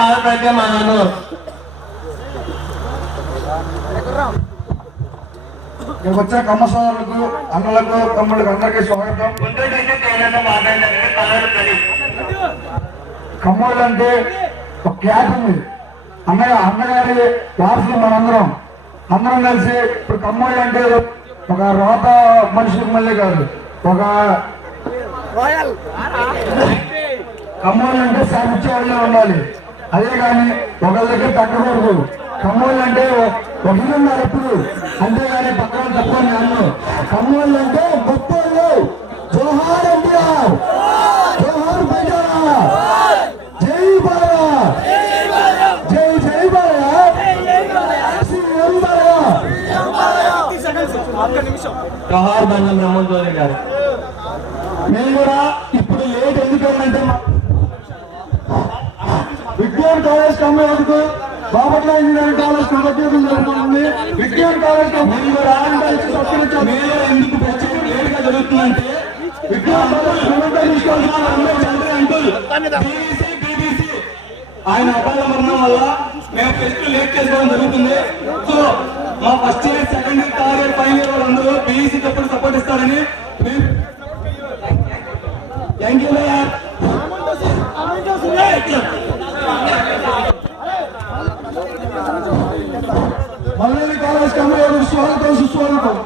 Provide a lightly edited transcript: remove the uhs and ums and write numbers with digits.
పాల్పడితే మనను వచ్చే కమ్మ సోదరులకు అన్నలకు తమ్ముళ్ళకు అందరికీ స్వాగతం. కమ్మోళ్ళు అంటే ఒక క్యాట్ ఉంది. అన్నగారి వారసులు మనందరం కలిసి ఇప్పుడు కమ్మోళ్ళు అంటే ఒక రోత మనుషులకు మళ్ళీ కాదు, ఒక కమ్మోళ్ళు అంటే సాధించేవాళ్ళే ఉండాలి. అదే కానీ ఒకళ్ళ దగ్గర తగ్గకూడదు. కమ్మోళ్ళు అంటే ఒక ఇల్లు ఉన్నారు ఎప్పుడు, అంతేగాని పక్కన తక్కువ అన్ను. కమ్మోళ్ళు అంటే గొప్పోళ్ళు. జోహార్ ఎన్టీఆర్, జోహార్ బైజారా, జై బాలయ్య, జై జై బాలయ్య, సీఎం బాలయ్య, జోహార్ బంధం బ్రహ్మోద్వారి గారు. నేను కూడా ఇప్పుడు లేట్ ఎందుకంటే విజ్ఞాన్ కాలేజ్ కమ్మేందుకు బాపట్ల ఇంజనీరింగ్ కాలేజ్ ప్రత్యేకం జరుగుతుంది. విజ్ఞాన్ కాలేజ్ ఎందుకు ప్రత్యేకం లేట్గా జరుగుతుందంటే విజ్ఞాన్ ఆయన అకాల మరణం వల్ల మేము టెస్ట్ లేట్ చేసుకోవడం జరుగుతుంది. సో మా first year, second year, third year, final year వాళ్ళందరూ బీఈసీకి ఎప్పుడు సపోర్ట్ ఇస్తారని థ్యాంక్ యూ. మల్లెల్లి కాలేజ్ కమ్మేందుకు స్వాగతం, సుస్వాగతం.